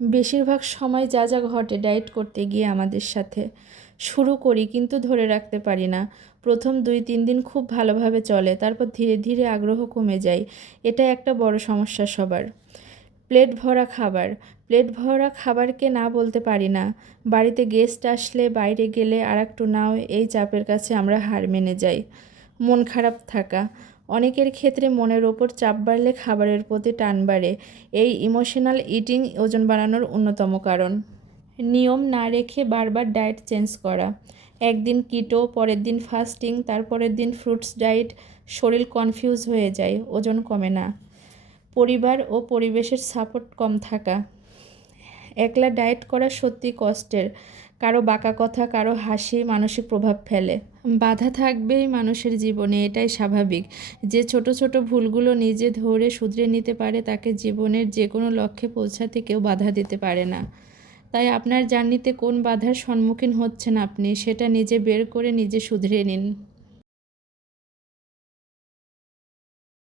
বেশিরভাগ সময় যা যা ঘটে ডায়েট করতে গিয়ে আমাদের সাথে, শুরু করি কিন্তু ধরে রাখতে পারি না। প্রথম 2-3 দিন খুব ভালোভাবে চলে, তারপর ধীরে ধীরে আগ্রহ কমে যায়। এটা একটা বড় সমস্যা সবার। প্লেট ভরা খাবার, প্লেট ভরা খাবারকে না বলতে পারি না। বাড়িতে গেস্ট আসলে, বাইরে গেলে আর একটু নাও, এই চাপের কাছে আমরা হার মেনে যাই। মন খারাপ থাকা, অনেকের ক্ষেত্রে মনের ওপর চাপ বাড়লে খাবারের প্রতি টান বাড়ে। এই ইমোশনাল ইটিং ওজন বাড়ানোর অন্যতম কারণ। নিয়ম না রেখে বারবার ডায়েট চেঞ্জ করা, একদিন কিটো, পরের দিন ফাস্টিং, তারপরের দিন ফ্রুটস ডায়েট। শরীর কনফিউজ হয়ে যায়, ওজন কমে না। পরিবার ও পরিবেশের সাপোর্ট কম থাকা, একলা ডায়েট করা সত্যি কষ্টের। কারো বাঁকা কথা, কারো হাসি মানসিক প্রভাব ফেলে। বাধা থাকবেই মানুষের জীবনে, এটাই স্বাভাবিক। যে ছোট ছোট ভুলগুলো নিজে ধরে শুধরে নিতে পারে তাকে জীবনের যে কোনো লক্ষ্যে পৌঁছাতে কেউ বাধা দিতে পারে না। তাই আপনার জার্নিতে কোন বাধার সম্মুখীন হচ্ছেন আপনি, সেটা নিজে বের করে নিজে শুধরে নিন।